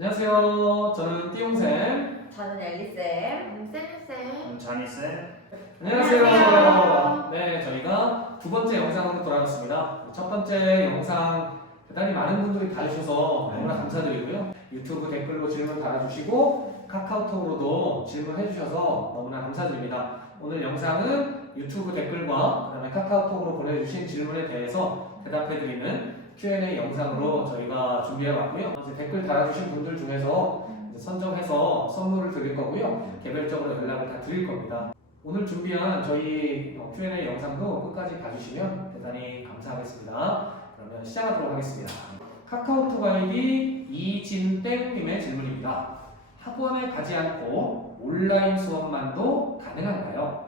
안녕하세요. 저는 띠용쌤. 저는 엘리쌤. 쌤쌤. 자니쌤. 안녕하세요. 안녕하세요. 네, 저희가 두 번째 영상으로 돌아왔습니다. 첫 번째 영상 대단히 많은 분들이 봐주셔서 너무나 감사드리고요. 유튜브 댓글로 질문 달아주시고 카카오톡으로도 질문해 주셔서 너무나 감사드립니다. 오늘 영상은 유튜브 댓글과 그다음에 카카오톡으로 보내주신 질문에 대해서 대답해드리는 Q&A 영상으로 저희가 준비해봤고요. 이제 댓글 달아주신 분들 중에서 이제 선정해서 선물을 드릴 거고요. 개별적으로 연락을 다 드릴 겁니다. 오늘 준비한 저희 Q&A 영상도 끝까지 봐주시면 대단히 감사하겠습니다. 그러면 시작하도록 하겠습니다. 카카오톡 아이디 이진땡님의 질문입니다. 학원에 가지 않고 온라인 수업만도 가능한가요?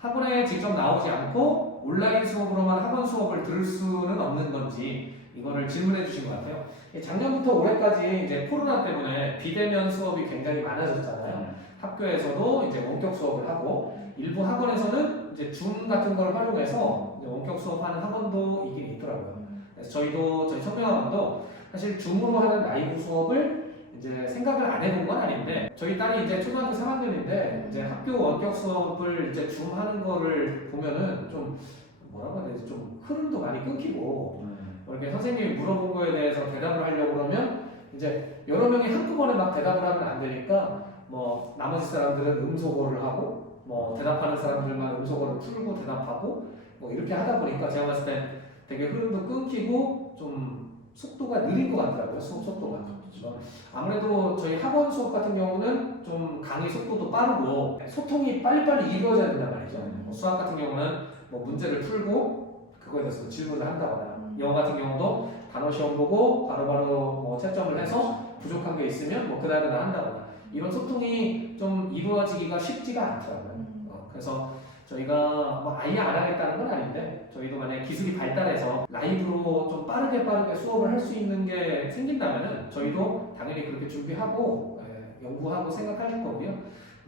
학원에 직접 나오지 않고 온라인 수업으로만 학원 수업을 들을 수는 없는 건지 이거를 질문해 주신 것 같아요. 작년부터 올해까지 이제 코로나 때문에 비대면 수업이 굉장히 많아졌잖아요. 학교에서도 이제 원격 수업을 하고 일부 학원에서는 이제 줌 같은 걸 활용해서 이제 원격 수업하는 학원도 있긴 있더라고요. 그래서 저희 청명학원도 사실 줌으로 하는 라이브 수업을 이제 생각을 안 해본 건 아닌데 저희 딸이 이제 초등학교 3학년인데 이제 학교 원격 수업을 이제 줌 하는 거를 보면은 좀 뭐라고 해야 되지? 좀 흐름도 많이 끊기고 이렇게 선생님이 물어본 거에 대해서 대답을 하려고 그러면 이제 여러 명이 한꺼번에 막 대답을 하면 안 되니까 뭐 나머지 사람들은 음소거를 하고 뭐 대답하는 사람들만 음소거를 풀고 대답하고 뭐 이렇게 하다 보니까 제가 봤을 때 되게 흐름도 끊기고 좀 속도가 느린 것 같더라고요. 수업 속도가. 아무래도 저희 학원 수업 같은 경우는 좀 강의 속도도 빠르고 소통이 빨리빨리 이루어져야 된단 말이죠. 뭐 수학 같은 경우는 뭐 문제를 풀고 그거에 대해서 질문을 한다거나 영어 같은 경우도 단어 시험 보고 바로바로 뭐 채점을 해서 부족한 게 있으면 뭐 그날그날 한다거나 이런 소통이 좀 이루어지기가 쉽지가 않더라고요. 그래서 저희가 뭐 아예 안 하겠다는 건 아닌데 저희도 만약에 기술이 발달해서 라이브로 좀 빠르게 수업을 할 수 있는 게 생긴다면은 저희도 당연히 그렇게 준비하고 연구하고 생각할 거고요.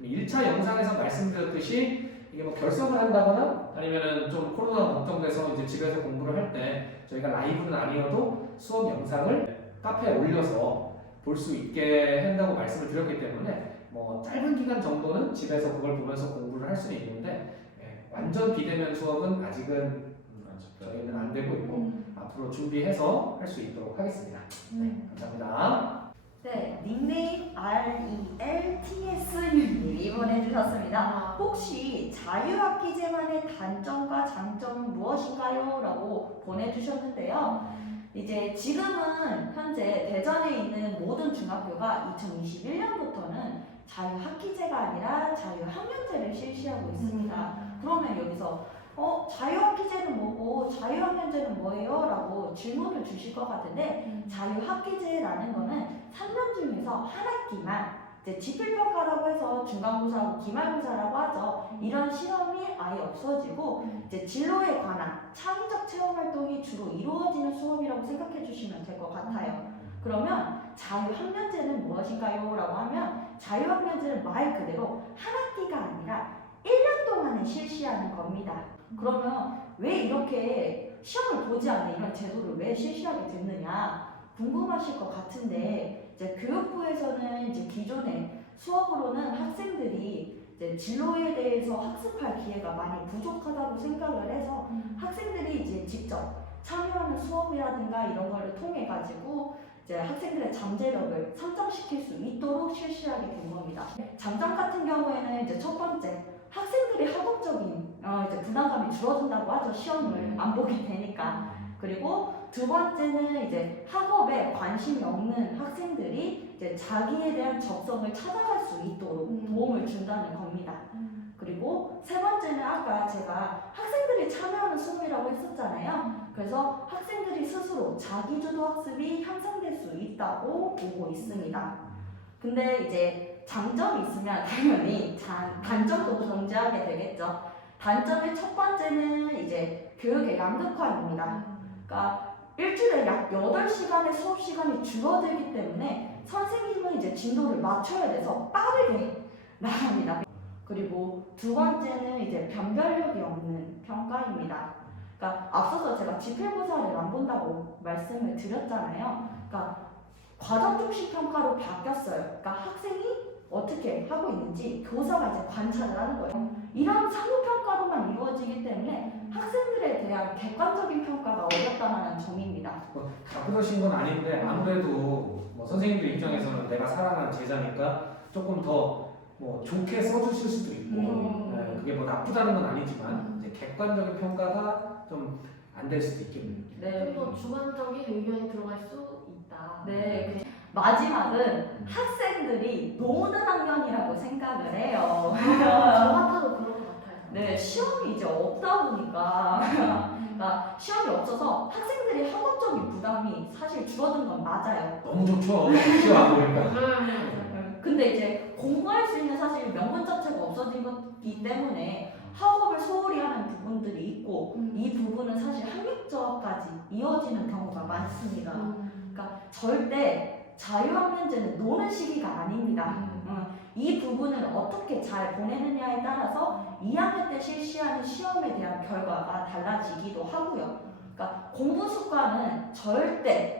1차 영상에서 말씀드렸듯이 이게 뭐 결석을 한다거나 아니면은 좀 코로나 걱정돼서 이제 집에서 공부를 할 때 저희가 라이브는 아니어도 수업 영상을 카페에 올려서 볼 수 있게 한다고 말씀을 드렸기 때문에 뭐 짧은 기간 정도는 집에서 그걸 보면서 공부를 할 수는 있는데 완전 비대면 수업은 아직은 저희는 안 되고 있고 앞으로 준비해서 할 수 있도록 하겠습니다. 네, 감사합니다. 네, 닉네임 RELTS님이 보내주셨습니다. 혹시 자유학기제만의 단점과 장점은 무엇인가요? 라고 보내주셨는데요. 이제 지금은 현재 대전에 있는 모든 중학교가 2021년부터는 자유학기제가 아니라 자유학년제를 실시하고 있습니다. 그러면 여기서 자유학기제는 뭐고 자유학년제는 뭐예요? 라고 질문을 주실 것 같은데 자유학기제라는 거는 3년 중에서 한 학기만 이제 지필평가라고 해서 중간고사하고 기말고사라고 하죠. 이런 시험이 아예 없어지고 이제 진로에 관한 창의적 체험 활동이 주로 이루어지는 수업이라고 생각해 주시면 될 것 같아요. 그러면 자유학년제는 무엇인가요? 라고 하면 자유학년제는 말 그대로 한 학기가 아니라 1년 동안에 실시하는 겁니다. 그러면 왜 이렇게 시험을 보지 않는 이런 제도를 왜 실시하게 됐느냐 궁금하실 것 같은데 이제 교육부에서는 이제 기존의 수업으로는 학생들이 이제 진로에 대해서 학습할 기회가 많이 부족하다고 생각을 해서 학생들이 이제 직접 참여하는 수업이라든가 이런 거를 통해 가지고 이제 학생들의 잠재력을 성장시킬 수 있도록 실시하게 된 겁니다. 장점 같은 경우에는 이제 첫 번째 학생들이 학업적인 이제 부담감이 줄어든다고 하죠. 시험을 안 보게 되니까. 그리고 두 번째는 이제 학업에 관심이 없는 학생들이 이제 자기에 대한 적성을 찾아갈 수 있도록 도움을 준다는 겁니다. 그리고 세 번째는 아까 제가 학생들이 참여하는 수업이라고 했었잖아요. 그래서 학생들이 스스로 자기주도 학습이 향상될 수 있다고 보고 있습니다. 근데 이제 장점이 있으면 당연히 단점도 존재하게 되겠죠. 단점의 첫 번째는 이제 교육의 양극화입니다. 그러니까 일주일에 약 8시간의 수업 시간이 줄어들기 때문에 선생님은 이제 진도를 맞춰야 돼서 빠르게 나갑니다. 그리고 두 번째는 이제 변별력이 없는 평가입니다. 그러니까 앞서서 제가 지필고사를 안 본다고 말씀을 드렸잖아요. 그러니까 과정 중심 평가로 바뀌었어요. 그러니까 학생이 어떻게 하고 있는지 교사가 이제 관찰을 하는 거예요. 이런 상호 평가로만 이루어지기 때문에 학생들에 대한 객관적인 평가가 어렵다는 점입니다. 다 그러신 건 아닌데 아무래도 뭐 선생님들 입장에서는 내가 사랑하는 제자니까 조금 더 뭐 좋게 써주실 수도 있고 네, 그게 뭐 나쁘다는 건 아니지만 이제 객관적인 평가가 좀 안 될 수도 있겠네요. 네. 좀 더 주관적인 의견이 들어갈 수 있다. 네. 마지막은 학생들이 노는 학년이라고 생각을 해요. 저 같아도 그런 것 같아요. 네, 시험이 이제 없다 보니까 그러니까 시험이 없어서 학생들이 학업적인 부담이 사실 줄어든 건 맞아요. 너무 좋죠. 시험 보니까. 근데 이제 공부할 수 있는 사실 명분 자체가 없어진 것이기 때문에 학업을 소홀히 하는 부분들이 있고 이 부분은 사실 학력저하까지 이어지는 경우가 많습니다. 그러니까 절대 자유학년제는 노는 시기가 아닙니다. 이 부분을 어떻게 잘 보내느냐에 따라서 2학년 때 실시하는 시험에 대한 결과가 달라지기도 하고요. 그러니까 공부 습관은 절대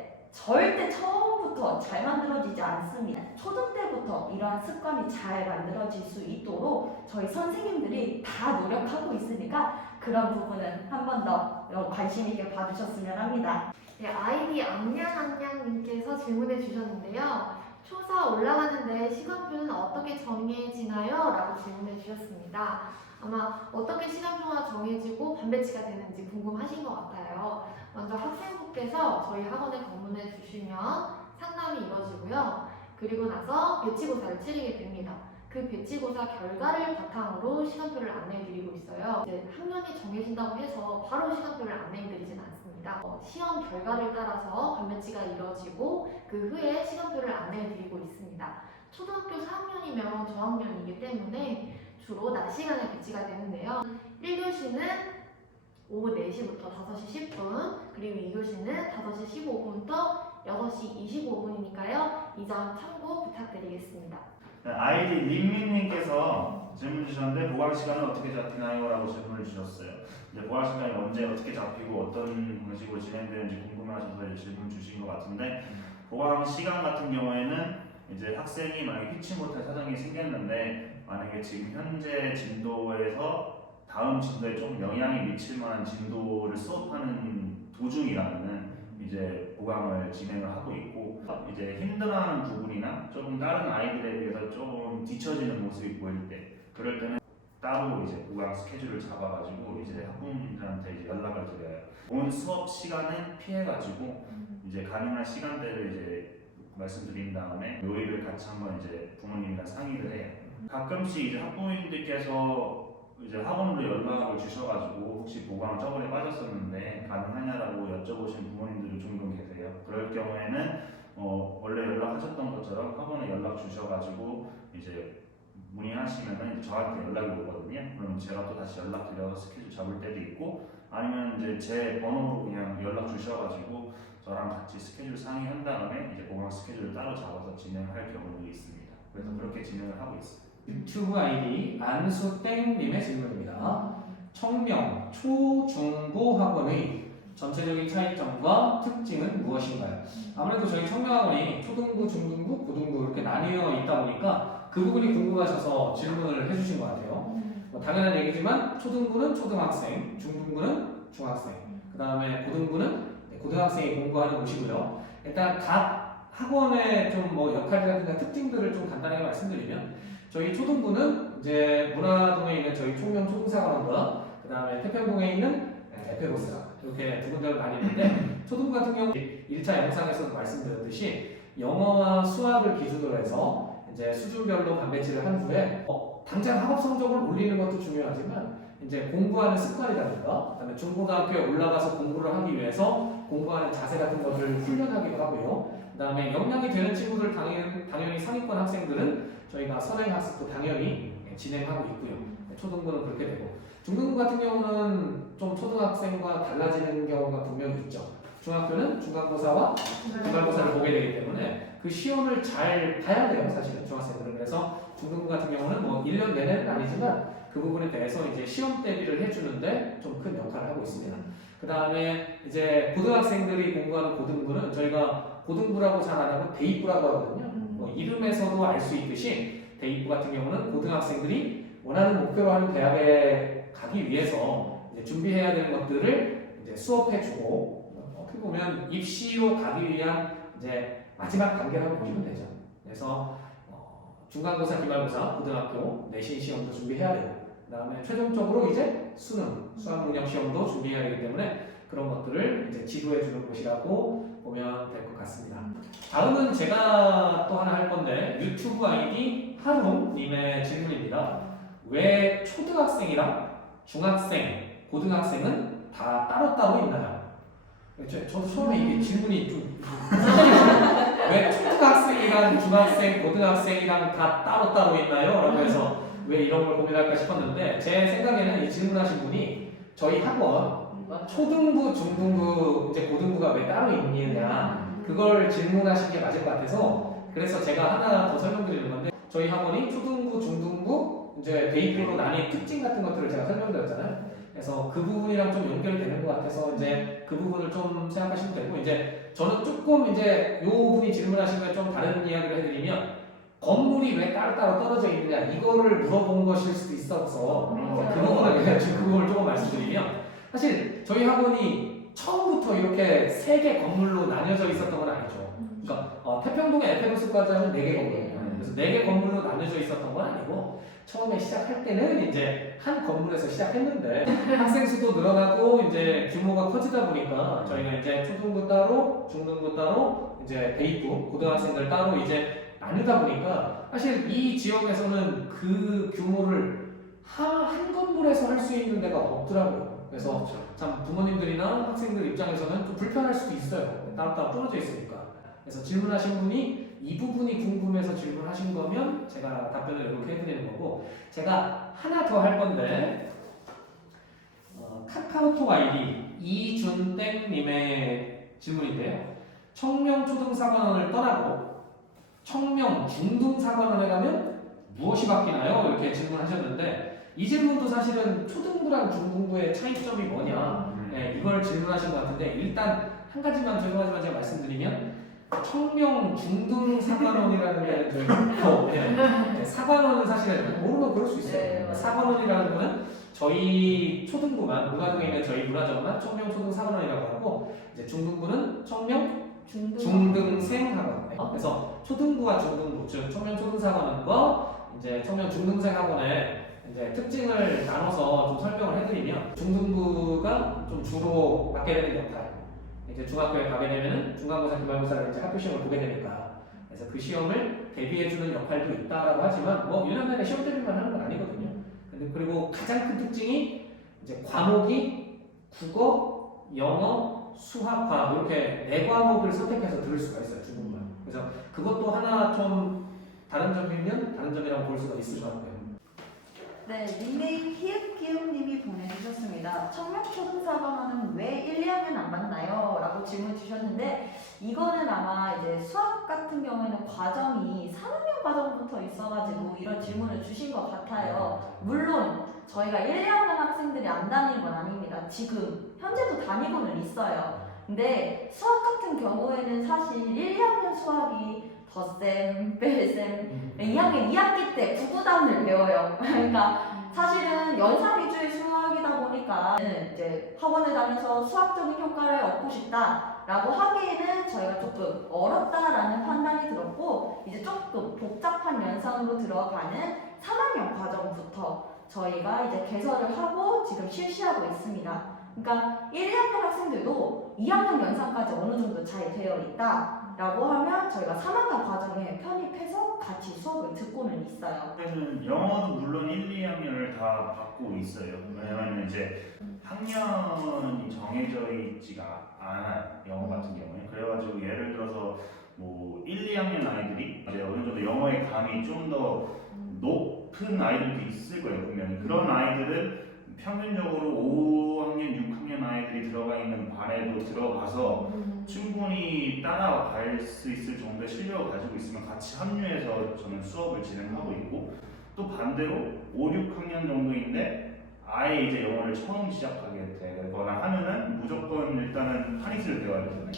처음부터 잘 만들어지지 않습니다. 초등 때부터 이러한 습관이 잘 만들어질 수 있도록 저희 선생님들이 다 노력하고 있으니까 그런 부분은 한 번 더 관심 있게 봐주셨으면 합니다. 네, 아이디 앙냥앙냥님께서 질문해 주셨는데요. 초사 올라가는데 시간표는 어떻게 정해지나요? 라고 질문해 주셨습니다. 아마 어떻게 시간표가 정해지고 반배치가 되는지 궁금하신 것 같아요. 먼저 학생분께서 저희 학원에 방문해 주시면 상담이 이루어지고요. 그리고 나서 배치고사를 치르게 됩니다. 그 배치고사 결과를 바탕으로 시간표를 안내해 드리고 있어요. 이제 학년이 정해진다고 해서 바로 시간표를 안내해 드리진 않습니다. 시험 결과를 따라서 반배치가 이루어지고 그 후에 시간표를 안내해 드리고 있습니다. 초등학교 4학년이면 저학년이기 때문에 주로 낮 시간에 배치가 되는데요. 1교시는 오후 4시부터 5시 10분, 그리고 2교시는 5시 15분부터 6시 25분이니까요. 이 점 참고 부탁드리겠습니다. 아이디 림민님께서 질문 주셨는데 보강 시간은 어떻게 잡히나요? 라고 질문을 주셨어요. 이제 보강 시간이 언제 어떻게 잡히고 어떤 방식으로 진행되는지 궁금해하셔서 이제 질문 주신 것 같은데 보강 시간 같은 경우에는 이제 학생이 만약에 피치 못할 사정이 생겼는데 만약에 지금 현재 진도에서 다음 진도에 좀 영향이 미칠 만한 진도를 수업하는 도중이라면은 이제 보강을 진행을 하고 있고 이제 힘들어하는 부분이나 조금 다른 아이들에 비해서 조금 뒤처지는 모습이 보일 때 그럴 때는 따로 이제 보강 스케줄을 잡아가지고 이제 학부모님들한테 이제 연락을 드려요. 본 수업 시간은 피해가지고 이제 가능한 시간대를 이제 말씀드린 다음에 요일을 같이 한번 이제 부모님이랑 상의를 해요. 가끔씩 이제 학부모님들께서 이제 학원으로 연락을 주셔가지고 혹시 보강 저번에 빠졌었는데 가능하냐라고 여쭤보신 부모님들이 종종 계세요. 그럴 경우에는 원래 연락하셨던 것처럼 학원에 연락 주셔가지고 이제 문의하시면은 이제 저한테 연락이 오거든요. 그럼 제가 또 다시 연락드려서 스케줄 잡을 때도 있고 아니면 이제 제 번호로 그냥 연락 주셔가지고 저랑 같이 스케줄 상의한 다음에 이제 보강 스케줄을 따로 잡아서 진행할 경우도 있습니다. 그래서 그렇게 진행을 하고 있습니다. 유튜브 아이디 안수땡님의 질문입니다. 청명 초, 중, 고 학원의 전체적인 차이점과 특징은 무엇인가요? 아무래도 저희 청명학원이 초등부, 중등부, 고등부 이렇게 나뉘어 있다 보니까 그 부분이 궁금하셔서 질문을 해주신 것 같아요. 뭐 당연한 얘기지만 초등부는 초등학생, 중등부는 중학생, 그 다음에 고등부는 고등학생이 공부하는 곳이고요. 일단 각 학원의 좀 뭐 역할이라든가 특징들을 좀 간단하게 말씀드리면 저희 초등부는 이제 문화동에 있는 저희 총명 초등사관원과 그 다음에 태평동에 있는 에페로스라 이렇게 두 군데로 나뉘는데 초등부 같은 경우 1차 영상에서도 말씀드렸듯이 영어와 수학을 기준으로 해서 이제 수준별로 반배치를 한 후에 당장 학업 성적을 올리는 것도 중요하지만 이제 공부하는 습관이라든가 그다음에 중고등학교에 올라가서 공부를 하기 위해서 공부하는 자세 같은 것을 훈련하기도 하고요. 그다음에 역량이 되는 친구들 당연히 상위권 학생들은 저희가 선행학습도 당연히 진행하고 있고요. 초등부는 그렇게 되고 중등부 같은 경우는 좀 초등학생과 달라지는 경우가 분명히 있죠. 중학교는 중간고사와 중간고사를 보게 되기 때문에 그 시험을 잘 봐야 돼요, 사실은 중학생들은. 그래서 중등부 같은 경우는 뭐 1년 내내는 아니지만 그 부분에 대해서 이제 시험 대비를 해주는데 좀 큰 역할을 하고 있습니다. 그 다음에 이제 고등학생들이 공부하는 고등부는 저희가 고등부라고 잘 안 하고 대입부라고 하거든요. 뭐 이름에서도 알 수 있듯이 대입부 같은 경우는 고등학생들이 원하는 목표로 하는 대학에 가기 위해서 이제 준비해야 되는 것들을 이제 수업해주고 어떻게 보면 입시로 가기 위한 이제 마지막 단계라고 보시면 되죠. 그래서 중간고사, 기말고사, 고등학교 내신 시험도 준비해야 되고 그다음에 최종적으로 이제 수능, 수학 능력 시험도 준비해야 되기 때문에 그런 것들을 이제 지도해 주는 곳이라고 보면 될 것 같습니다. 다음은 제가 또 하나 할 건데 유튜브 아이디 하rum님의 질문입니다. 왜 초등학생이랑 중학생, 고등학생은 다 따로따로 있나요? 저도 처음에 이게 질문이 좀 왜 초등학생이랑 중학생, 고등학생이랑 다 따로따로 있나요? 라고 해서 왜 이런 걸 고민할까 싶었는데 제 생각에는 이 질문하신 분이 저희 학원 초등부, 중등부, 이제 고등부가 왜 따로 있느냐 그걸 질문하신 게 맞을 것 같아서 그래서 제가 하나 더 설명드리는 건데 저희 학원이 초등부, 중등부, 이제 대입부로 나뉜 특징 같은 것들을 제가 설명드렸잖아요. 그래서 그 부분이랑 좀 연결이 되는 것 같아서 이제 그 부분을 좀 생각하시면 되고 이제 저는 조금 이제 요 분이 질문하신 거에 좀 다른 이야기를 해드리면 건물이 왜 따로따로 떨어져 있느냐 이거를 물어본 것일 수도 있어서 그 부분을 조금 말씀드리면 사실 저희 학원이 처음부터 이렇게 3개 건물로 나뉘어져 있었던 건 아니죠. 그러니까 태평동에 에페로스까지 하면 4개 건물이에요. 그래서 4개 건물로 나뉘어져 있었던 건 아니고 처음에 시작할 때는 이제 한 건물에서 시작했는데 학생 수도 늘어나고 이제 규모가 커지다 보니까 저희가 이제 초등부 따로, 중등부 따로, 이제 대입부, 고등학생들 따로 이제 나누다 보니까 사실 이 지역에서는 그 규모를 한 건물에서 할 수 있는 데가 없더라고요. 그래서 참 부모님들이나 학생들 입장에서는 좀 불편할 수도 있어요. 따로따로 떨어져 있으니까. 그래서 질문하신 분이 이 부분이 궁금해서 질문하신 거면 제가 답변을 이렇게 해드리는 거고 제가 하나 더 할 건데 카카오톡 아이디 이준땡님의 질문인데요. 청명초등사관원을 떠나고 청명중등사관원에 가면 무엇이 바뀌나요? 이렇게 질문하셨는데 이 질문도 사실은 초등부랑 중등부의 차이점이 뭐냐 네, 이걸 질문하신 것 같은데 일단 한 가지만 죄송하지만 제가 말씀드리면 청명중등사관원이라는 데는 저희 네, 사관원은 사실은 모르면 그럴 수 있어요. 네, 사관원이라는 거는 저희 초등부만 문화동에 있는 저희 문화정만 청명초등사관원이라고 하고 이제 중등부는 청명중등생학원. 그래서 초등부와 중등부, 즉 청명초등사관원과 이제 청명중등생학원의 이제 특징을 나눠서 좀 설명을 해드리면 중등부가 좀 주로 맡게 되는 역할. 이제 중학교에 가게 되면은 중간고사, 기말고사를 이제 학교 시험을 보게 되니까 그래서 그 시험을 대비해주는 역할도 있다라고 하지만 뭐 1년 내내 시험 대비만 하는 건 아니거든요. 근데 그리고 가장 큰 특징이 이제 과목이 국어, 영어, 수학, 과학 이렇게 4과목을 선택해서 들을 수가 있어요 중국말. 그래서 그것도 하나 좀 다른 점이면 다른 점이라고 볼 수가 있을 것 같아요. 네, 닉네임 히읗기음님이 보내주셨습니다. 청명초등사관원은 왜 1, 2학년 안 받나요? 라고 질문 주셨는데 이거는 아마 이제 수학 같은 경우에는 과정이 3학년 과정부터 있어가지고 이런 질문을 주신 것 같아요. 물론 저희가 1, 2학년 학생들이 안 다니는 건 아닙니다. 지금 현재도 다니고는 있어요. 근데 수학 같은 경우에는 사실 1, 2학년 수학이 덧셈, 뺄셈, 2학년 2학기 때 구구단을 배워요. 그러니까 사실은 연상 위주의 수학이다 보니까 이제 학원을 다녀서 수학적인 효과를 얻고 싶다라고 하기에는 저희가 조금 어렵다라는 판단이 들었고 이제 조금 복잡한 연상으로 들어가는 3학년 과정부터 저희가 이제 개설을 하고 지금 실시하고 있습니다. 그러니까 1, 2학년 학생들도 2학년 연상까지 어느 정도 잘 되어 있다. 라고 하면 저희가 3학년 과정에 편입해서 같이 수업을 듣고는 있어요. 영어도 물론 1, 2학년을 다 받고 있어요. 왜냐면 이제 학년이 정해져 있지가 않아요. 영어 같은 경우에. 그래가지고 예를 들어서 뭐 1, 2학년 아이들이 이제 어느 정도 영어의 감이 좀 더 높은 아이들도 있을 거예요. 분명히. 그런 아이들은 평균적으로 5학년, 6학년 아이들이 들어가 있는 반에도 들어가서 충분히 따라갈 수 있을 정도의 실력을 가지고 있으면 같이 합류해서 저는 수업을 진행하고 있고 또 반대로 5, 6학년 정도인데 아예 이제 영어를 처음 시작하게 되거나 하면은 무조건 일단은 파니스를 배워야 되잖아요.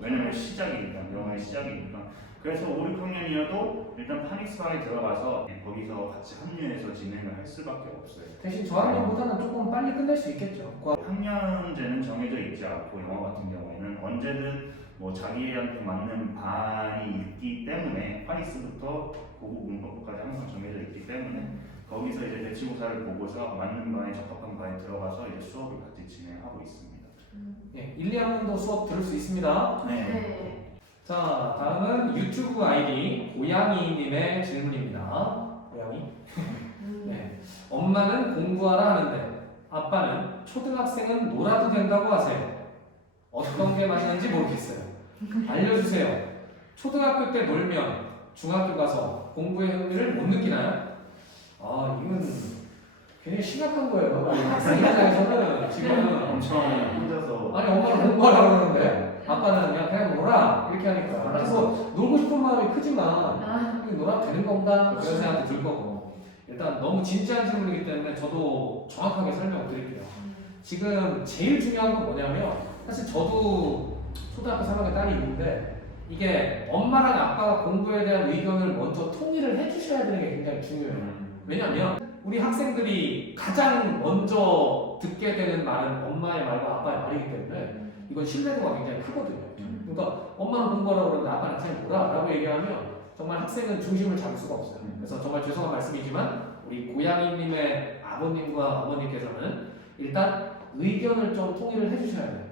왜냐면 시작이니까, 영어의 시작이니까. 그래서 5, 6학년이어도 일단 파닉스방에 들어가서 거기서 같이 합류해서 진행을 할 수밖에 없어요. 대신 저학년보다는 조금 빨리 끝낼 수 있겠죠. 학년제는 정해져 있지 않고 영어 같은 경우에는 언제든 뭐 자기한테 맞는 반이 있기 때문에 파닉스부터 고급 문법까지 항상 정해져 있기 때문에 거기서 이제 대치고사를 보고서 맞는 반에 적합한 반에 들어가서 이제 수업을 같이 진행하고 있습니다. 예, 1, 2학년도 수업 들을 수 있습니다. 네. 자, 다음은 유튜브 아이디 고양이님의 질문입니다. 고양이. 네. 엄마는 공부하라 하는데 아빠는 초등학생은 놀아도 된다고 하세요. 어떤 게 맞는지 모르겠어요. 알려주세요. 초등학교 때 놀면 중학교 가서 공부의 흥미를 못 느끼나요? 아, 이건 굉장히 심각한 거예요. 학생 입장에서는 지금 엄청 혼자서 아니 엄마는 공부하라 그러는데 아빠는 그냥 놀아 이렇게 하니까 그래서 놀고 싶은 마음이 크지만 이거 놀아도 되는 건가 그런 생각도 들 거고 일단 너무 진지한 질문이기 때문에 저도 정확하게 설명을 드릴게요. 지금 제일 중요한 건 뭐냐면 사실 저도 초등학교 3학년 딸이 있는데 이게 엄마랑 아빠가 공부에 대한 의견을 먼저 통일을 해주셔야 되는 게 굉장히 중요해요. 왜냐면 우리 학생들이 가장 먼저 듣게 되는 말은 엄마의 말과 아빠의 말이기 때문에 이건 신뢰도가 굉장히 크거든요. 그러니까 엄마는 공부하라고 그러는데 아빠는 그냥 놀아 라고 얘기하면 정말 학생은 중심을 잡을 수가 없어요. 그래서 정말 죄송한 말씀이지만 우리 고양이님의 아버님과 어머님께서는 일단 의견을 좀 통일을 해주셔야 돼요.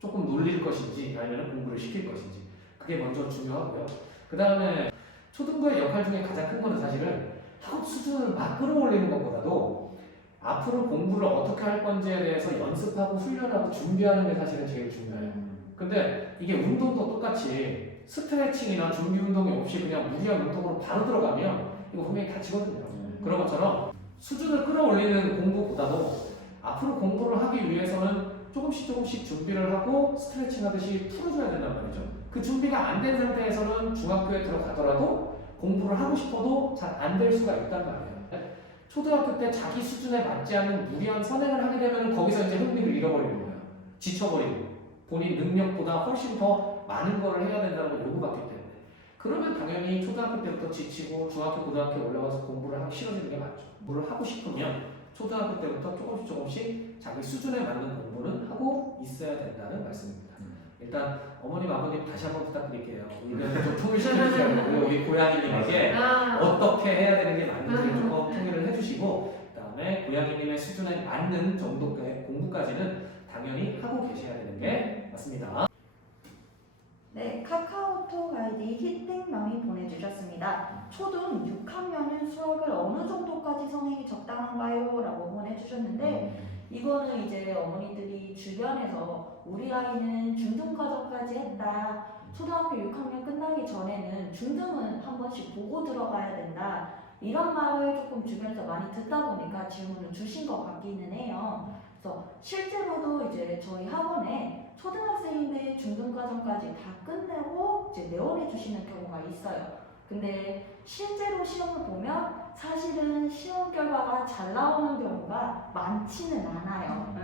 조금 놀릴 것인지 아니면 공부를 시킬 것인지 그게 먼저 중요하고요. 그 다음에 초등부의 역할 중에 가장 큰 거는 사실은 학업 수준을 막 끌어올리는 것보다도 앞으로 공부를 어떻게 할 건지에 대해서 연습하고 훈련하고 준비하는 게 사실은 제일 중요해요. 근데 이게 운동도 똑같이 스트레칭이나 준비 운동이 없이 그냥 무리한 운동으로 바로 들어가면 이거 분명히 다치거든요. 그런 것처럼 수준을 끌어올리는 공부보다도 앞으로 공부를 하기 위해서는 조금씩 준비를 하고 스트레칭 하듯이 풀어줘야 된단 말이죠. 그 준비가 안 된 상태에서는 중학교에 들어가더라도 공부를 하고 싶어도 잘 안 될 수가 있단 말이에요. 초등학교 때 자기 수준에 맞지 않는 무리한 선행을 하게 되면 거기서 이제 흥미를 잃어버리는 거예요. 지쳐버리고 본인 능력보다 훨씬 더 많은 거를 해야 된다는 걸 요구받기 때문에 그러면 당연히 초등학교 때부터 지치고 중학교, 고등학교에 올라가서 공부를 하기 싫어지는 게 맞죠. 공부를 하고 싶으면 초등학교 때부터 조금씩 자기 수준에 맞는 공부는 하고 있어야 된다는 말씀입니다. 일단 어머님, 아버님 다시 한번 부탁드릴게요. 의견을 좀 통일시켜주셔야 우리 고양이님에게 어떻게 해야 되는 게 맞는지 좀 통일을 해주시고 그다음에 고양이님의 수준에 맞는 정도의 공부까지는 당연히 하고 계셔야 되는 게 맞습니다. 네, 카카오톡 아이디 히땡맘이 보내주셨습니다. 초등 6학년은 수학을 어느 정도까지 선행이 적당한가요? 라고 보내주셨는데 이거는 이제 어머니들이 주변에서 우리 아이는 중등과정까지 했다. 초등학교 6학년 끝나기 전에는 중등은 한 번씩 보고 들어가야 된다. 이런 말을 조금 주변에서 많이 듣다 보니까 질문을 주신 것 같기는 해요. 그래서 실제로도 이제 저희 학원에 초등학생인데 중등과정까지 다 끝내고 이제 내원해 주시는 경우가 있어요. 근데 실제로 시험을 보면 사실은 시험 결과가 잘 나오는 경우가 많지는 않아요.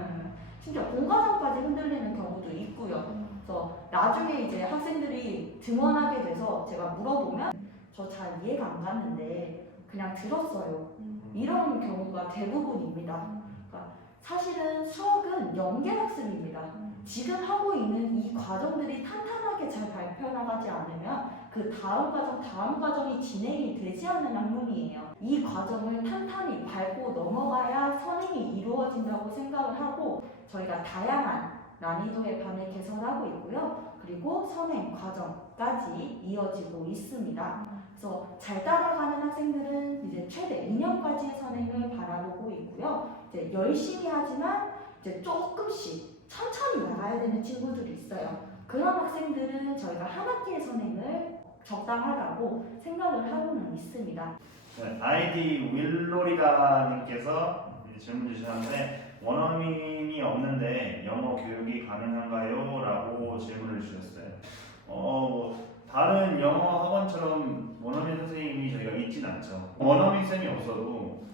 심지어 본과정까지 흔들리는 경우도 있고요. 그래서 나중에 이제 학생들이 등원하게 돼서 제가 물어보면 저 잘 이해가 안 갔는데 그냥 들었어요. 이런 경우가 대부분입니다. 그러니까 사실은 수학은 연계학습입니다. 지금 하고 있는 이 과정들이 탄탄하게 잘 발표나가지 않으면 그 다음 과정이 진행이 되지 않는 학문이에요. 이 과정을 탄탄히 밟고 넘어가야 선행이 이루어진다고 생각을 하고 저희가 다양한 난이도의 반을 개설하고 있고요. 그리고 선행 과정까지 이어지고 있습니다. 그래서 잘 따라가는 학생들은 이제 최대 2년까지의 선행을 바라보고 있고요. 이제 열심히 하지만 이제 조금씩 천천히 나가야 되는 친구들이 있어요. 그런 학생들은 저희가 한 학기의 선행을 적당하다고 생각을 하고는 있습니다. 네, 아이디 윌로리다님께서 질문 주셨는데 원어민이 없는데 영어 교육이 가능한가요? 라고 질문을 주셨어요. 다른 영어 학원처럼 원어민 선생님이 저희가 있진 않죠. 원어민 쌤이 없어도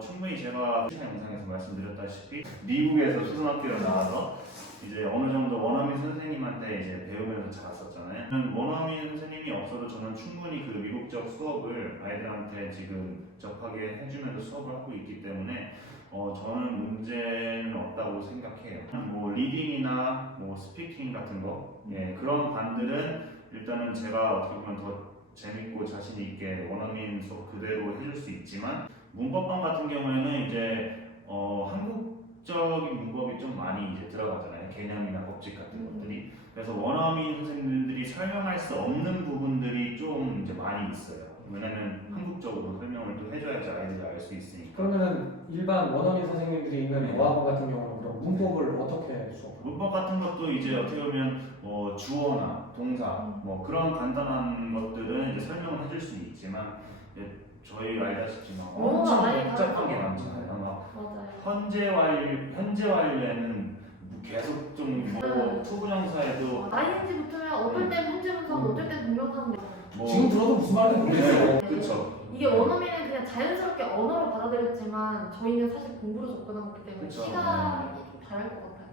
충분히 제가 시간 영상에서 말씀드렸다시피 미국에서 초등학교에 나와서 이제 어느 정도 원어민 선생님한테 이제 배우면서 자랐었잖아요. 원어민 선생님이 없어도 저는 충분히 그 미국적 수업을 아이들한테 지금 접하게 해주면서 수업을 하고 있기 때문에 저는 문제는 없다고 생각해요. 뭐 리딩이나 뭐 스피킹 같은 거, 그런 반들은 일단은 제가 어떻게 보면 더 재밌고 자신 있게 원어민 수업 그대로 해줄 수 있지만 문법반 같은 경우에는 이제 한국적인 문법이 좀 많이 이제 들어가잖아요. 개념이나 법칙 같은 것들이. 그래서 원어민 선생님들이 설명할 수 없는 부분들이 좀 이제 많이 있어요. 왜냐면 한국적으로 설명을 또 해줘야지 아이들이 알 수 있으니까. 그러면은 일반 원어민 선생님들이 있는 어학원 같은 경우는 그럼 문법을 어떻게 수업? 문법 같은 것도 이제 어떻게 보면 주어나 동사 뭐 그런 간단한 것들은 이제 설명을 해줄 수 있지만 이제 저희 알다시피 막 오, 엄청 많이 복잡한 게 다르죠. 많잖아요. 막 맞아요. 현재 완료에는 계속 좀뭐 투부정사에도 ING 붙으면 어떨 땐 현재 분사고 어떨 땐 동명사인데 뭐 지금 들어도 무슨 말인지 모르겠어요. 그쵸. 이게 원어민은 그냥 자연스럽게 언어로 받아들였지만 저희는 사실 공부로 접근하고 있기 때문에 그쵸. 시각이 좀 다를 것 같아요.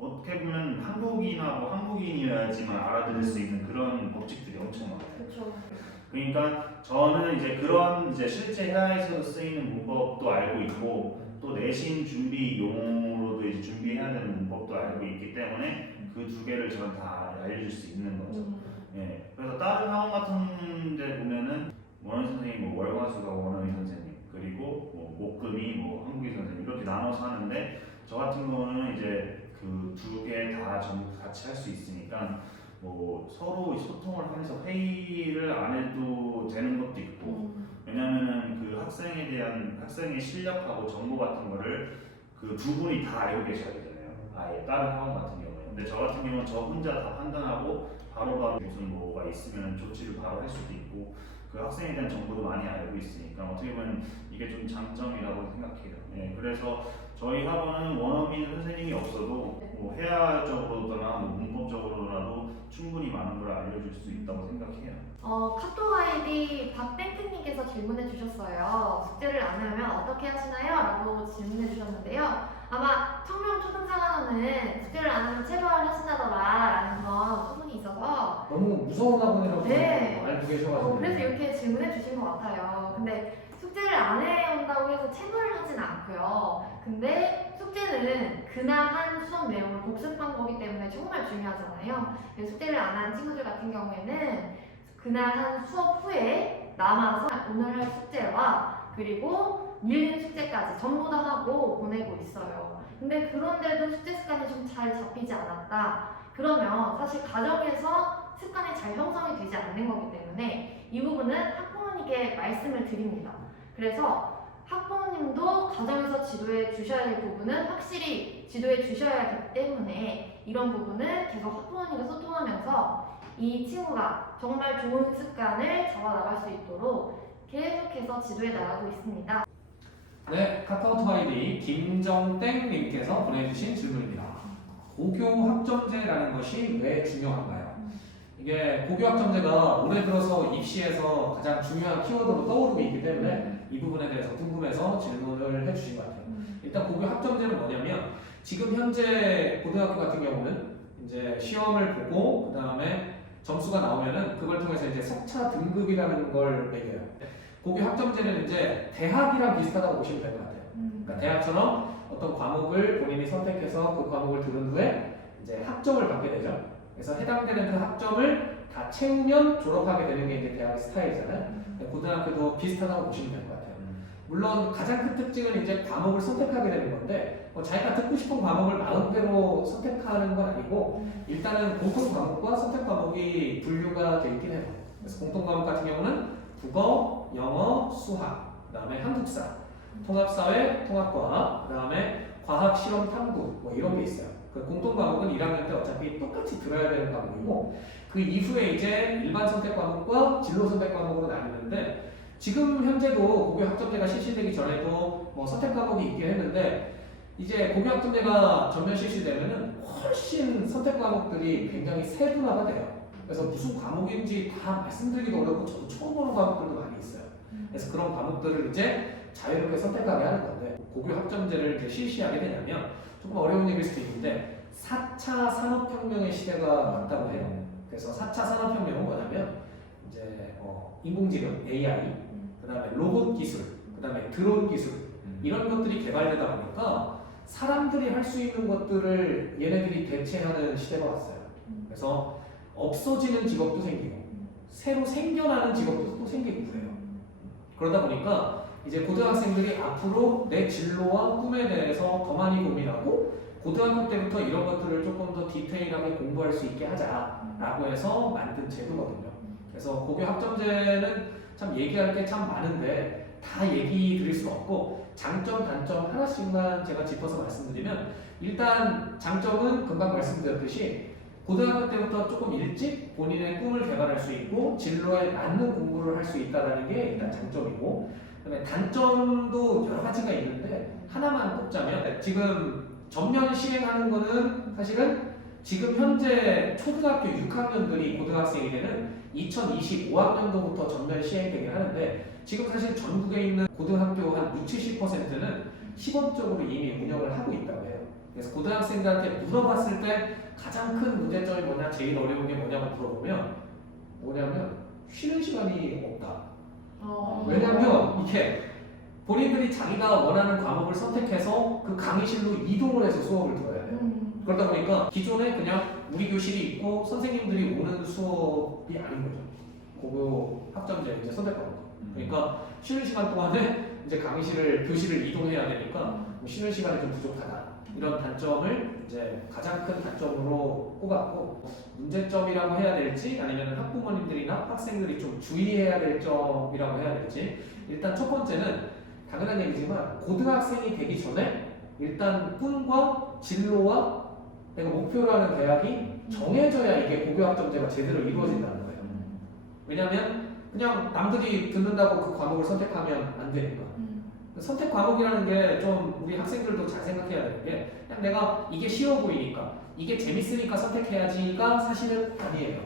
어떻게 보면 한국이나 뭐 한국인이어야지만 알아들을 수 있는 그런 법칙들이 엄청 많아요. 그렇죠. 그러니까 저는 이제 그런 이제 실제 회화에서 쓰이는 문법도 알고 있고 또 내신 준비 용어로도 이제 준비해야 되는 문법도 알고 있기 때문에 그 두 개를 저는 다 알려줄 수 있는 거죠. 그래서 다른 학원 같은 데 보면은 원어민 선생님, 뭐 월화수가 원어민 선생님, 그리고 뭐 목금이 뭐 한국인 선생님 이렇게 나눠서 하는데 저 같은 경우는 이제 그 두 개 다 전부 같이 할 수 있으니까 뭐 서로 소통을 하면서 회의를 안 해도 되는 것도 있고 왜냐면은 그 학생에 대한 학생의 실력하고 정보 같은 거를 그 두 분이 다 알고 계셔야 되잖아요. 아예 다른 학원 같은 경우에. 근데 저 같은 경우는 저 혼자 다 판단하고 바로바로 무슨 뭐가 있으면 조치를 바로 할 수도 있고 그 학생에 대한 정보도 많이 알고 있으니까 어떻게 보면 이게 좀 장점이라고 생각해요. 그래서 저희 학원은 원어민 선생님이 없어도 뭐 회화적으로나 뭐 문법적으로라도 충분히 많은 걸 알려줄 수 있다고 생각해요. 카톡 아이디 박땡땡님께서 질문해 주셨어요. 숙제를 안 하면 어떻게 하시나요? 라고 질문해 주셨는데요. 아마 청명 초등상학원은 숙제를 안 하면 체벌하신다더라 라는 그런 소문이 있어서 너무 무서운 학원이라고 네. 알고 계셔가지고. 그래서 이렇게 질문해 주신 것 같아요. 근데 숙제를 안 해온다고 해서 체벌을 하진 않고요. 근데 숙제는 그날 한 수업 내용을 복습한 거기 때문에 정말 중요하잖아요. 그래서 숙제를 안 한 친구들 같은 경우에는 그날 한 수업 후에 남아서 오늘 할 숙제와 그리고 밀린 숙제까지 전부 다 하고 보내고 있어요. 근데 그런데도 숙제 습관이 좀 잘 잡히지 않았다. 그러면 사실 가정에서 습관이 잘 형성이 되지 않는 거기 때문에 이 부분은 학부모님께 말씀을 드립니다. 그래서 학부모님도 가정에서 지도해 주셔야 될 부분은 확실히 지도해 주셔야 하기 때문에 이런 부분은 계속 학부모님과 소통하면서 이 친구가 정말 좋은 습관을 잡아나갈 수 있도록 계속해서 지도해 나가고 있습니다. 네, 카카오톡 아이디 김정땡님께서 보내주신 질문입니다. 고교 학점제라는 것이 왜 중요한가요? 이게 고교 학점제가 올해 들어서 입시에서 가장 중요한 키워드로 떠오르고 있기 때문에 이 부분에 대해서 궁금해서 질문을 해주신 것 같아요. 일단 고교 학점제는 뭐냐면 지금 현재 고등학교 같은 경우는 이제 시험을 보고 그 다음에 점수가 나오면은 그걸 통해서 이제 석차 등급이라는 걸 매겨요. 고교 학점제는 이제 대학이랑 비슷하다고 보시면 될 것 같아요. 그러니까 대학처럼 어떤 과목을 본인이 선택해서 그 과목을 들은 후에 이제 학점을 받게 되죠. 그래서 해당되는 그 학점을 다 채우면 졸업하게 되는 게 이제 대학의 스타일이잖아요. 고등학교도 비슷하다고 보시면 될 것 같아요. 물론 가장 큰 특징은 이제 과목을 선택하게 되는 건데 자기가 듣고 싶은 과목을 마음대로 선택하는 건 아니고 일단은 공통 과목과 선택 과목이 분류가 되어 있긴 해요. 그래서 공통 과목 같은 경우는 국어, 영어, 수학, 그 다음에 한국사, 통합사회, 통합과학, 그 다음에 과학, 실험, 탐구 뭐 이런 게 있어요. 그 공통 과목은 1학년 때 어차피 똑같이 들어야 되는 과목이고 그 이후에 이제 일반 선택 과목과 진로 선택 과목으로 나뉘는데 지금 현재도 고교 학점제가 실시되기 전에도 뭐 선택 과목이 있긴 했는데 이제 고교 학점제가 전면 실시되면은 훨씬 선택 과목들이 굉장히 세분화가 돼요. 그래서 무슨 과목인지 다 말씀드리기도 어렵고 저도 처음 보는 과목들도 많이 있어요. 그래서 그런 과목들을 이제 자유롭게 선택하게 하는 건데 고교 학점제를 이제 실시하게 되냐면 조금 어려운 얘기일 수도 있는데 4차 산업혁명의 시대가 왔다고 해요. 그래서 4차 산업혁명은 뭐냐면 이제 인공지능 AI, 그다음에 로봇 기술, 그다음에 드론 기술 이런 것들이 개발되다 보니까 사람들이 할 수 있는 것들을 얘네들이 대체하는 시대가 왔어요. 그래서 없어지는 직업도 생기고 새로 생겨나는 직업도 또 생기고 그래요. 그러다 보니까 이제 고등학생들이 앞으로 내 진로와 꿈에 대해서 더 많이 고민하고 고등학교 때부터 이런 것들을 조금 더 디테일하게 공부할 수 있게 하자라고 해서 만든 제도거든요. 그래서 고교 학점제는 참 얘기할 게 참 많은데 다 얘기 드릴 수는 없고 장점, 단점 하나씩만 제가 짚어서 말씀드리면 일단 장점은 금방 말씀드렸듯이 고등학교 때부터 조금 일찍 본인의 꿈을 개발할 수 있고 진로에 맞는 공부를 할 수 있다는 게 일단 장점이고 그다음에 단점도 여러 가지가 있는데 하나만 꼽자면 지금 전면 시행하는 거는 사실은 지금 현재 초등학교 6학년들이 고등학생이 되는 2025학년도부터 전면 시행되긴 하는데 지금 사실 전국에 있는 고등학교 한 60, 70%는 시범적으로 이미 운영을 하고 있다고 해요. 그래서 고등학생들한테 물어봤을 때 가장 큰 문제점이 뭐냐, 제일 어려운 게 뭐냐고 물어보면 뭐냐면 쉬는 시간이 없다. 왜냐면 이게 본인들이 자기가 원하는 과목을 선택해서 그 강의실로 이동을 해서 수업을 들어야 돼요. 그러다 보니까 기존에 그냥 우리 교실이 있고 선생님들이 오는 수업이 아닌 거죠. 고교 학점제 이제 선택 과목. 그러니까 쉬는 시간 동안에 이제 교실을 이동해야 되니까 쉬는 시간이 좀 부족하다. 이런 단점을 이제 가장 큰 단점으로 꼽았고 문제점이라고 해야 될지 아니면 학부모님들이나 학생들이 좀 주의해야 될 점이라고 해야 될지 일단 첫 번째는 당연한 얘기지만 고등학생이 되기 전에 일단 꿈과 진로와 내가 목표로 하는 대학이 정해져야 이게 고교 학점제가 제대로 이루어진다는 거예요. 왜냐하면 그냥 남들이 듣는다고 그 과목을 선택하면 안 되니까. 선택 과목이라는 게 좀 우리 학생들도 잘 생각해야 되는 게 그냥 내가 이게 쉬워 보이니까 이게 재밌으니까 선택해야지가 사실은 아니에요.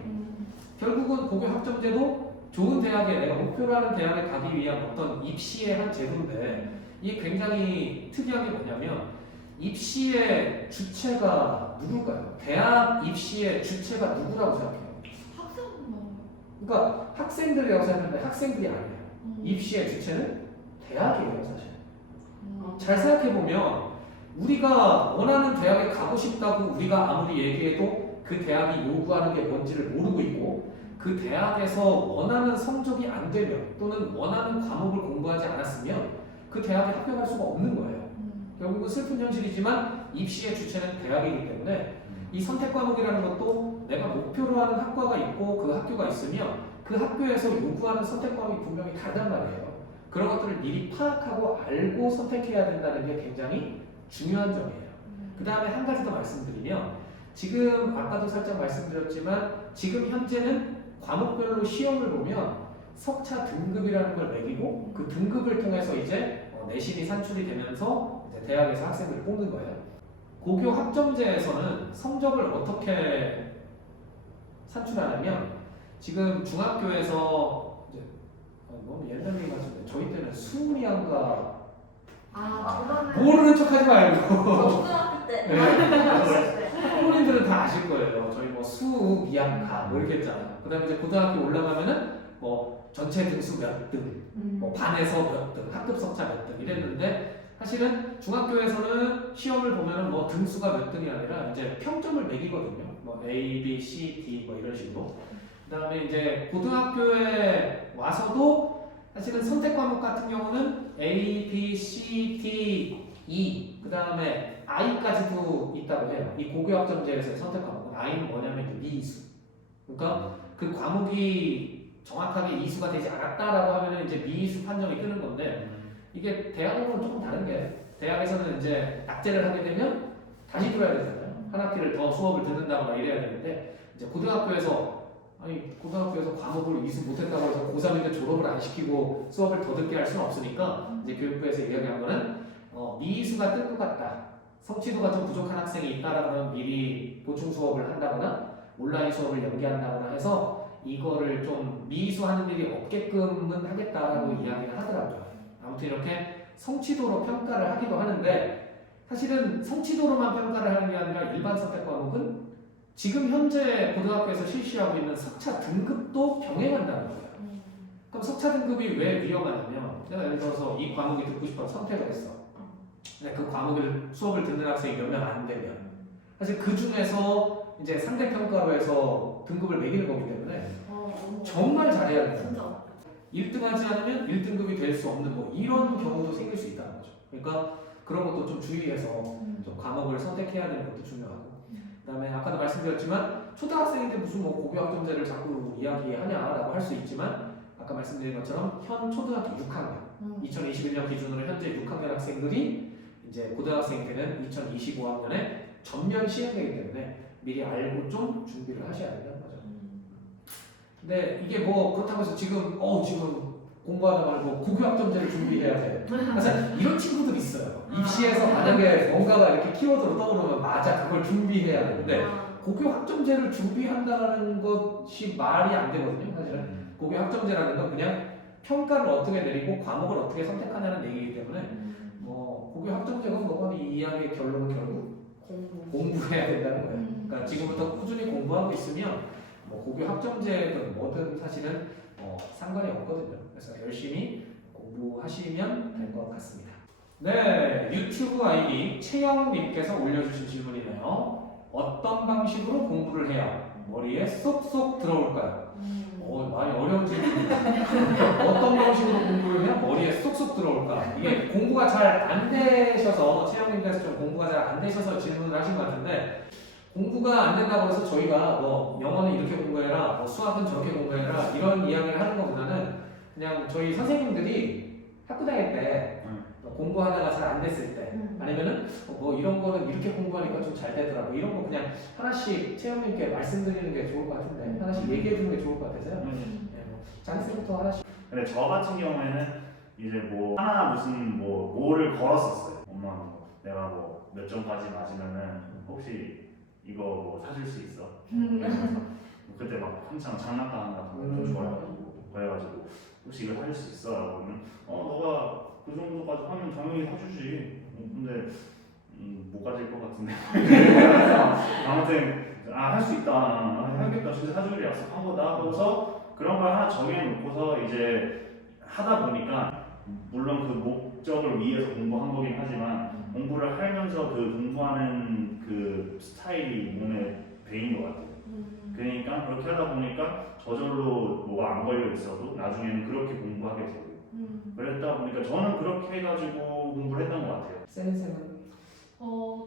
결국은 고교 학점제도 좋은 대학에 내가 목표로 하는 대학에 가기 위한 어떤 입시의 한 제도인데 이게 굉장히 특이한 게 뭐냐면 입시의 주체가 누굴까요? 대학 입시의 주체가 누구라고 생각해요? 그러니까 학생들이라고 생각하는데 학생들이 아니에요. 입시의 주체는 대학이에요, 사실. 잘 생각해보면 우리가 원하는 대학에 가고 싶다고 우리가 아무리 얘기해도 그 대학이 요구하는 게 뭔지를 모르고 있고 그 대학에서 원하는 성적이 안 되면 또는 원하는 과목을 공부하지 않았으면 그 대학에 합격할 수가 없는 거예요. 결국은 슬픈 현실이지만 입시의 주체는 대학이기 때문에 이 선택 과목이라는 것도 내가 목표로 하는 학과가 있고 그 학교가 있으면 그 학교에서 요구하는 선택 과목이 분명히 다르단 말이에요. 그런 것들을 미리 파악하고 알고 선택해야 된다는 게 굉장히 중요한 점이에요. 그 다음에 한 가지 더 말씀드리면 지금 아까도 살짝 말씀드렸지만 지금 현재는 과목별로 시험을 보면 석차 등급이라는 걸 매기고 그 등급을 통해서 이제 내신이 산출이 되면서 이제 대학에서 학생들을 뽑는 거예요. 고교 학점제에서는 성적을 어떻게 산출하냐면 지금 중학교에서 이제 너무 옛날 얘기 같은데 저희 때는 수리안가 그거는 모르는 척하지 말고 고등학교 때 학부모님들은 다 아실 거예요. 저희 뭐 수, 미양가 뭐 이렇게 했잖아요. 그다음에 이제 고등학교 올라가면은 뭐 전체 등수 몇 등, 뭐 반에서 몇 등, 학급 석차 몇 등 이랬는데 사실은 중학교에서는 시험을 보면은 뭐 등수가 몇 등이 아니라 이제 평점을 매기거든요. 뭐 A, B, C, D 뭐 이런 식으로. 그다음에 이제 고등학교에 와서도 사실은 선택 과목 같은 경우는 A, B, C, D, E 그다음에 I까지도 있다고 해요. 이 고교 학점제에서의 선택 과목은 I는 뭐냐면 이제 미이수. 그러니까 그 과목이 정확하게 이수가 되지 않았다라고 하면은 이제 미이수 판정이 뜨는 건데 이게 대학하고는 조금 다른 게 대학에서는 이제 낙제를 하게 되면 다시 들어야 되잖아요. 한 학기를 더 수업을 듣는다거나 이래야 되는데 이제 고등학교에서 과목을 이수 못했다고 해서 고3인데 졸업을 안 시키고 수업을 더 듣게 할 수는 없으니까 이제 교육부에서 이야기한 거는 미이수가 뜰 것 같다. 성취도가 좀 부족한 학생이 있다라면 미리 보충 수업을 한다거나 온라인 수업을 연계한다거나 해서 이거를 좀 미이수하는 일이 없게끔은 하겠다라고 이야기를 하더라고요. 아무튼 이렇게 성취도로 평가를 하기도 하는데 사실은 성취도로만 평가를 하는 게 아니라 일반 선택 과목은 지금 현재 고등학교에서 실시하고 있는 석차 등급도 병행한다는 거예요. 그럼 석차 등급이 왜 위험하냐면 내가 예를 들어서 이 과목이 듣고 싶어 선택을 했어. 근데 그 과목을 수업을 듣는 학생이 몇 명 안 되면 사실 그 중에서 이제 상대 평가로 해서 등급을 매기는 거기 때문에 정말 잘해야 돼요. 진짜. 1등하지 않으면 1등급이 될 수 없는 뭐 이런 경우도 생길 수 있다는 거죠. 그러니까 그런 것도 좀 주의해서 좀 과목을 선택해야 되는 것도 중요하고. 그다음에 아까도 말씀드렸지만 초등학생인데 무슨 뭐 고교학점제를 자꾸 이야기하냐라고 할 수 있지만 아까 말씀드린 것처럼 현 초등학교 6학년 2021년 기준으로 현재 6학년 학생들이 이제 고등학생이 되는 2025학년에 전면 시행되기 때문에 미리 알고 좀 준비를 하셔야 된다는 거죠. 근데 이게 뭐 그렇다고 해서 지금 공부하다 말고 고교학점제를 준비해야 돼. 사실 이런 친구들 있어요. 입시에서 만약에 뭔가가 이렇게 키워드로 떠오르면 맞아 그걸 준비해야 되는데 고교학점제를 준비한다는 것이 말이 안 되거든요. 사실은 고교학점제라는 건 그냥 평가를 어떻게 내리고 과목을 어떻게 선택하냐는 얘기이기 때문에 뭐 고교학점제가 뭐가 이 이야기의 결론은 결국 공부해야 된다는 거예요. 그러니까 지금부터 꾸준히 공부하고 있으면 뭐 고교학점제든 뭐든 사실은 상관이 없거든요. 그래서 열심히 공부하시면 될 것 같습니다. 네, 유튜브 아이디 채영님께서 올려주신 질문이네요. 어떤 방식으로 공부를 해야 머리에 쏙쏙 들어올까요? 많이 어려운 질문입니다. 어떤 방식으로 공부를 해야 머리에 쏙쏙 들어올까? 이게 공부가 잘 안 되셔서 채영님께서 좀 공부가 잘 안 되셔서 질문을 하신 것 같은데 공부가 안 된다고 해서 저희가 뭐 영어는 이렇게 공부해라, 뭐 수학은 저렇게 공부해라 이런 이야기를 하는 것보다는 그냥 저희 선생님들이 학교 다닐 때 공부하다가 잘 안 됐을 때 아니면은 뭐 이런 거는 이렇게 공부하니까 좀 잘 되더라 뭐 이런 거 그냥 하나씩 채영님께 말씀드리는 게 좋을 것 같은데 하나씩 얘기해 주는 게 좋을 것 같아서요. 네, 뭐 장쌤부터 하나씩. 근데 저 같은 경우에는 이제 뭐 하나 무슨 뭐를 걸었었어요. 엄마 내가 뭐 몇 점까지 맞으면은 혹시 이거 뭐 사줄 수 있어? 이러면서 그때 막 한창 장난감 같은 거좀 좋아해가지고 그래가지고 혹시 이거 사줄 수 있어? 라고 하면 너가 그 정도까지 하면 당연히 사주지. 근데 못 가질 것 같은데. 아무튼 할 수 있다. 해야겠다. 진짜 사주기로 약속한 거다. 그래서 그런 걸 하나 정해놓고서 이제 하다 보니까 물론 그 목적을 위해서 공부한 거긴 하지만 공부를 하면서 그 공부하는 그 스타일이 몸에 배인 것 같아요. 그러니까 그렇게 하다 보니까 저절로 뭐가 안 걸려 있어도 나중에는 그렇게 공부하게 되고 그랬다 보니까 저는 그렇게 해가지고 공부를 했던 것 같아요. 쌤은?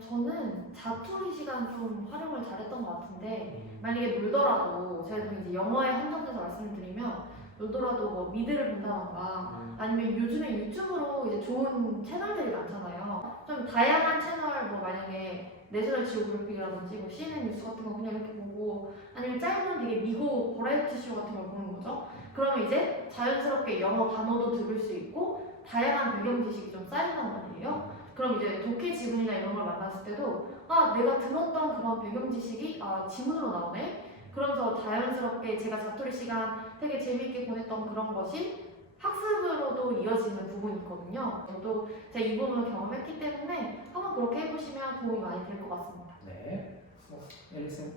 저는 자투리 시간 좀 활용을 잘했던 것 같은데 만약에 놀더라도 제가 이제 영어에 한정돼서 말씀드리면 놀더라도 뭐 미드를 본다던가 아니면 요즘에 유튜브로 이제 좋은 채널들이 많잖아요. 좀 다양한 채널 뭐 만약에 내셔널 지오그래픽이라든지 뭐 CNN 뉴스 같은 거 그냥 이렇게 보고 아니면 짧은 되게 미국 버라이어티 쇼 같은 걸 보는 거죠. 그러면 이제 자연스럽게 영어 단어도 들을 수 있고 다양한 배경 지식이 좀 쌓인단 말이에요. 그럼 이제 독해 지문이나 이런 걸 만났을 때도 내가 들었던 그런 배경 지식이 지문으로 나오네. 그러면서 자연스럽게 제가 자투리 시간 되게 재미있게 보냈던 그런 것이 학습으로도 이어지는 부분이 있거든요. 저도 제가 이 부분을 경험했기 때문에 한번 그렇게 해보시면 도움이 많이 될 것 같습니다. 네. 엘리쌤.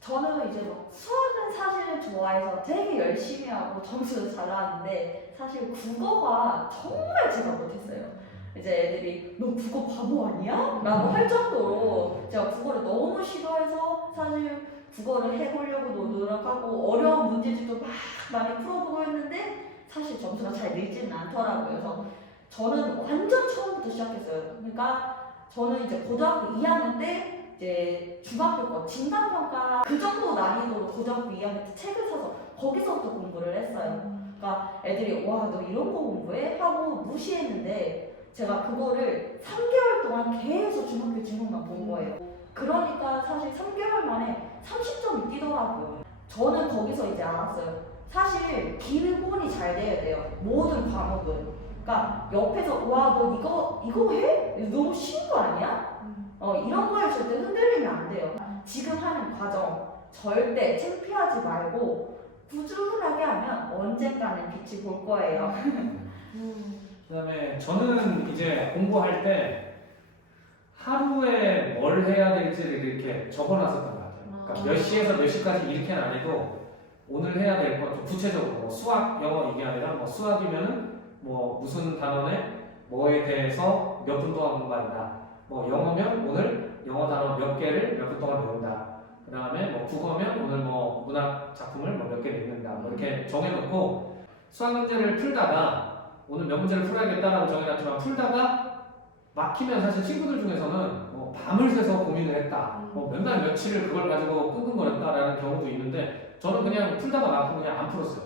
저는 이제 뭐 수학은 사실 좋아해서 되게 열심히 하고 점수도 잘 나왔는데 사실 국어가 정말 제가 못했어요. 이제 애들이 너 국어 바보 아니야? 라고 할 정도로 제가 국어를 너무 싫어해서 사실 국어를 해보려고 노력하고 어려운 문제집도 막 많이 풀어보고 했는데 사실 점수가 잘 늘지는 않더라고요. 그래서 저는 완전 처음부터 시작했어요. 그러니까 저는 이제 고등학교 2학년 때 이제 중학교 거 진단평가 그 정도 난이도로 고등학교 2학년 때 책을 사서 거기서부터 공부를 했어요. 그러니까 애들이 와 너 이런 거 공부해? 하고 무시했는데 제가 그거를 3개월 동안 계속 중학교 지문만 본 거예요. 그러니까 사실 3개월 만에 30점이 뛰더라고요. 저는 거기서 이제 알았어요. 사실 기본이 잘 돼야 돼요. 모든 과목은. 그러니까 옆에서 와 너 이거 해? 너무 쉬운 거 아니야? 이런 거에 절대 흔들리면 안 돼요. 지금 하는 과정 절대 창피하지 말고 꾸준하게 하면 언젠가는 빛이 볼 거예요. 그다음에 저는 이제 공부할 때 하루에 뭘 해야 될지를 이렇게 적어놨었던 것 같아요. 그러니까 몇 시에서 몇 시까지 이렇게는 안 해도 오늘 해야 될 것, 구체적으로 뭐 수학, 영어 이게 아니라 뭐 수학이면은 뭐 무슨 단원에 뭐에 대해서 몇 분 동안 공부한다. 뭐 영어면 오늘 영어 단어 몇 개를 몇 분 동안 배운다. 그 다음에 뭐 국어면 오늘 뭐 문학 작품을 뭐 몇 개 읽는다. 뭐 이렇게 정해놓고 수학 문제를 풀다가 오늘 몇 문제를 풀어야겠다라고 정해놨지만 풀다가 막히면 사실 친구들 중에서는 뭐 밤을 새서 고민을 했다. 뭐 몇 날 며칠을 그걸 가지고 끙끙거렸다라는 경우도 있는데 저는 그냥 풀다가 막히면 그냥 안 풀었어요.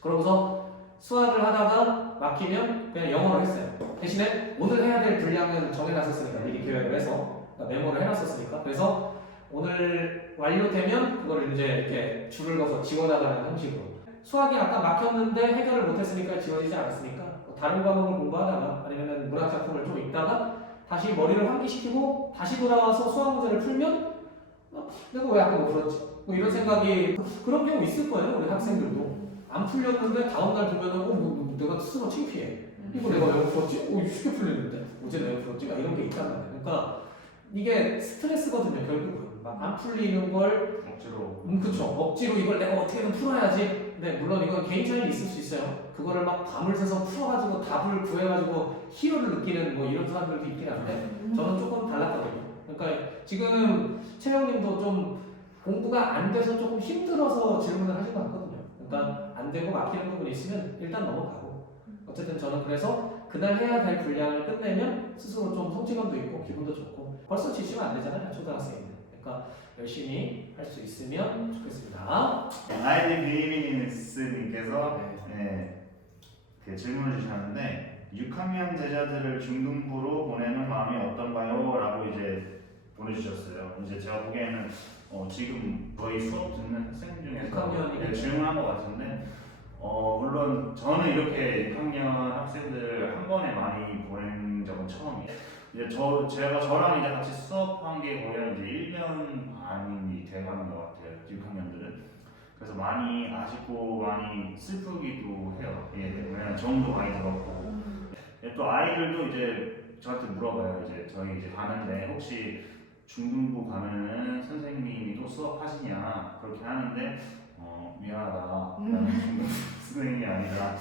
그러고서 수학을 하다가 막히면 그냥 영어로 했어요. 대신에 오늘 해야 될 분량은 정해놨었으니까 미리 계획을 해서 그러니까 메모를 해놨었으니까 그래서 오늘 완료되면 그거를 이제 이렇게 줄을 그어서 지워나가는 형식으로 수학이 아까 막혔는데 해결을 못했으니까 지워지지 않았으니까 다른 과목을 공부하다가 아니면 문학 작품을 좀 읽다가 다시 머리를 환기시키고 다시 돌아와서 수학 문제를 풀면 내가 왜 아까 못 풀었지? 뭐 이런 생각이 그런 경우 있을 거예요. 우리 학생들도 안 풀렸는데 다음날 보면은 내가 스스로 창피해. 이거 내가 왜 풀었지? 쉽게 풀렸는데 어제 내가 풀었지? 막 이런 게 있단 말이에요. 그러니까 이게 스트레스거든요. 결국은 막 안 풀리는 걸 억지로 그쵸. 억지로 이걸 내가 어떻게든 풀어야지. 근데 물론 이건 개인 차이는 있을 수 있어요. 그거를 막 밤을 새서 풀어가지고 답을 구해가지고 희열을 느끼는 뭐 이런 사람들도 있긴 한데 저는 조금 달랐거든요. 그러니까 지금 채영님도 좀 공부가 안 돼서 조금 힘들어서 질문을 하신 것 같거든요. 그러니까 안 되고 막히는 부분이 있으면 일단 넘어가고 어쨌든 저는 그래서 그날 해야 될 분량을 끝내면 스스로 좀 성취감도 있고 기분도 좋고 벌써 지치면 안 되잖아요. 초등학생인데. 그러니까 열심히 할 수 있으면 좋겠습니다. 아이디 비미니스님께서 네. 그 질문을 주셨는데 6학년 제자들을 중등부로 보내는 마음이 어떤가요? 라고 이제 보내주셨어요. 이제 제가 보기에는 지금 거의 수업 듣는 학생 중에서 6학년이 질문한 것 같은데 물론 저는 이렇게 6학년 학생들 한 번에 많이 보낸 적은 처음이에요. 이제 제가 저랑 이제 같이 수업한 게 거의 한 이제 1년 반이 돼가는 것 같아요. 6학년들은. 그래서 많이 아쉽고 많이 슬프기도 해요. 왜냐면 정도 많이 들었고. 또 아이들도 이제 저한테 물어봐요. 이제 저희 이제 가는데 혹시 중등부 가면은 선생님이 또 수업하시냐 그렇게 하는데 미안하다. 나는 중등부 선생님이 아니라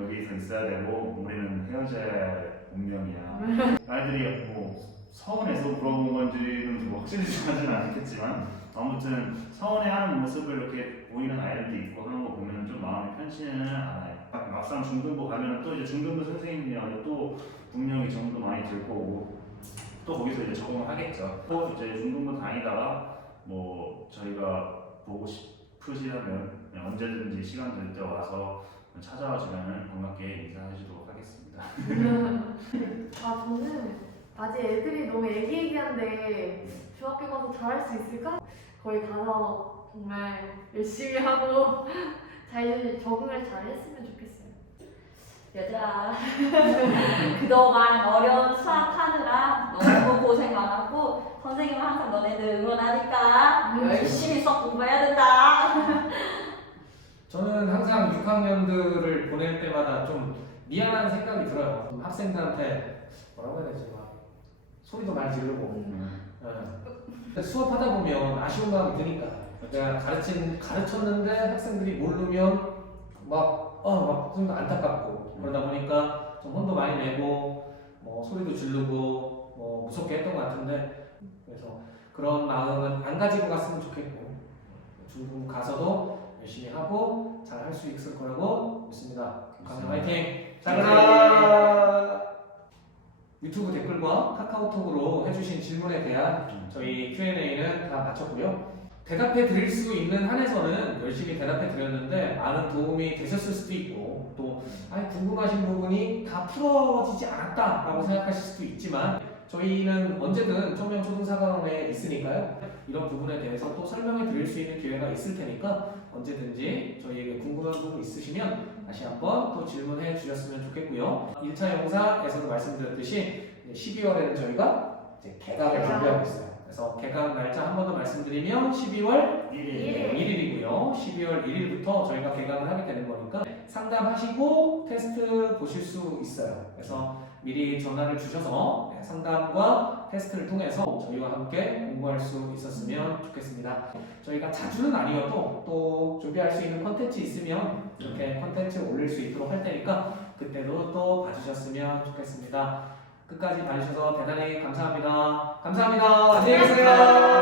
여기서 있어야 되고 우리는 헤어져야 할 운명이야. 아이들이 뭐 서운해서 물어본 건지는 뭐 확실하지는 않겠지만 아무튼 서운해하는 모습을 이렇게 보이는 아이들도 있고 하는 거 보면 좀 마음이 편치는 않아요. 막상 중등부 가면 또 이제 중등부 선생님이랑 또 분명히 정도 많이 들 거고 또 거기서 이제 적응을 하겠죠. 또 이제 중등부 다니다가 뭐 저희가 보고 싶으시다면 언제든지 시간 될 때 와서 찾아와 주면은 반갑게 인사하시도록 하겠습니다. 저는 아직 애들이 너무 애기애기한데 중학교 가서 잘할 수 있을까? 거기 가서 정말 열심히 하고 잘 적응을 잘 했으면 좋겠어요. 얘들아 그동안 어려운 수학하느라 너무 고생 많았고 선생님은 항상 너네들 응원하니까 열심히 수학 공부해야 된다. 저는 항상 6학년들을 보낼 때마다 좀 미안한 생각이 들어요. 좀 학생들한테 뭐라고 해야 되지? 막 소리도 많이 지르고 수업하다 보면 아쉬운 마음이 드니까 내가 가르쳤는데 학생들이 모르면 좀 안타깝고 그러다 보니까 좀 혼도 많이 내고 뭐 소리도 지르고 뭐 무섭게 했던 것 같은데 그래서 그런 마음은 안 가지고 갔으면 좋겠고 중국 가서도 열심히 하고 잘 할 수 있을 거라고 믿습니다. 강연 화이팅! 자, 유튜브 댓글과 카카오톡으로 해주신 질문에 대한 저희 Q&A는 다 마쳤고요. 대답해 드릴 수 있는 한에서는 열심히 대답해 드렸는데 많은 도움이 되셨을 수도 있고 또 궁금하신 부분이 다 풀어지지 않았다라고 생각하실 수도 있지만 저희는 언제든 청명초등사관원에 있으니까요. 이런 부분에 대해서 또 설명해 드릴 수 있는 기회가 있을 테니까 언제든지 저희에게 궁금한 부분 있으시면 다시 한번 또 질문해 주셨으면 좋겠고요. 1차 영상에서도 말씀드렸듯이 12월에는 저희가 이제 개강을 준비하고 있어요. 그래서 개강 날짜 한 번 더 말씀드리면 12월 1일이고요. 12월 1일부터 저희가 개강을 하게 되는 거니까 상담하시고 테스트 보실 수 있어요. 그래서 미리 전화를 주셔서 상담과 테스트를 통해서 저희와 함께 공부할 수 있었으면 좋겠습니다. 저희가 자주는 아니어도 또 준비할 수 있는 컨텐츠 있으면 이렇게 컨텐츠 올릴 수 있도록 할 테니까 그때도 또 봐주셨으면 좋겠습니다. 끝까지 봐주셔서 대단히 감사합니다. 감사합니다. 안녕히 계세요.